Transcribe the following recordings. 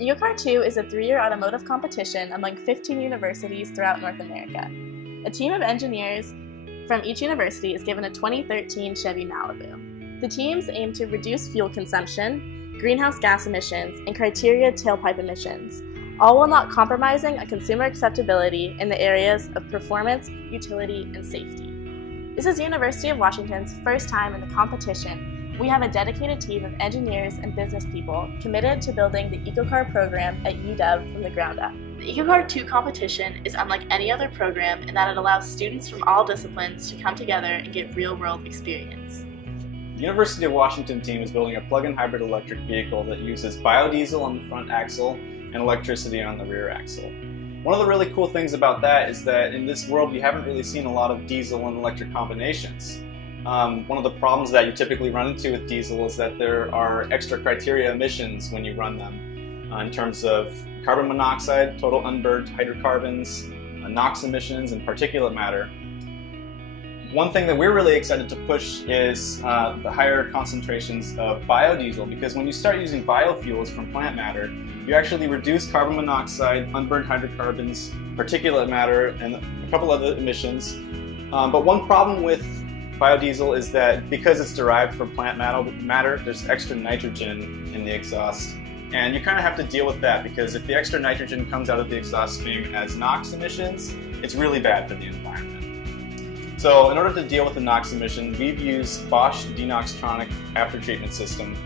EcoCar 2 is a 3-year automotive competition among 15 universities throughout North America. A team of engineers from each university is given a 2013 Chevy Malibu. The teams aim to reduce fuel consumption, greenhouse gas emissions, and criteria tailpipe emissions, all while not compromising on consumer acceptability in the areas of performance, utility, and safety. This is University of Washington's first time in the competition. We have a dedicated team of engineers and business people committed to building the EcoCar program at UW from the ground up. The EcoCar 2 competition is unlike any other program in that it allows students from all disciplines to come together and get real-world experience. The University of Washington team is building a plug-in hybrid electric vehicle that uses biodiesel on the front axle and electricity on the rear axle. One of the really cool things about that is that in this world you haven't really seen a lot of diesel and electric combinations. One of the problems that you typically run into with diesel is that there are extra criteria emissions when you run them in terms of carbon monoxide, total unburned hydrocarbons, NOx emissions, and particulate matter. One thing that we're really excited to push is the higher concentrations of biodiesel, because when you start using biofuels from plant matter, you actually reduce carbon monoxide, unburned hydrocarbons, particulate matter, and a couple other emissions. But one problem with biodiesel is that because it's derived from plant matter, there's extra nitrogen in the exhaust. And you kind of have to deal with that, because if the extra nitrogen comes out of the exhaust stream as NOx emissions, it's really bad for the environment. So in order to deal with the NOx emissions, we've used Bosch Denoxtronic aftertreatment system.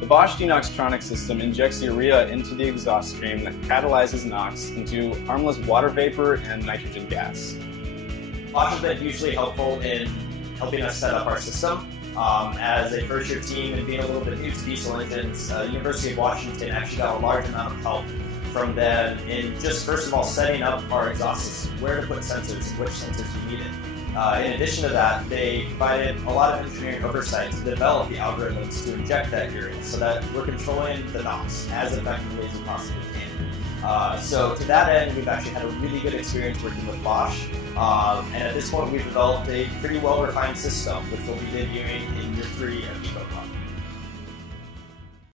The Bosch Denoxtronic system injects urea into the exhaust stream that catalyzes NOx into harmless water vapor and nitrogen gas. Bosch has been hugely helpful in helping us set up our system. As a first-year team and being a little bit new to diesel engines, University of Washington actually got a large amount of help from them in just, first of all, setting up our exhaust system, where to put sensors and which sensors we needed. In addition to that, they provided a lot of engineering oversight to develop the algorithms to inject that urea so that we're controlling the NOx as effectively as we possibly can. So to that end, we've actually had a really good experience working with Bosch. And at this point, we've developed a pretty well-refined system, which we'll be debuting in year 3 of EcoCar.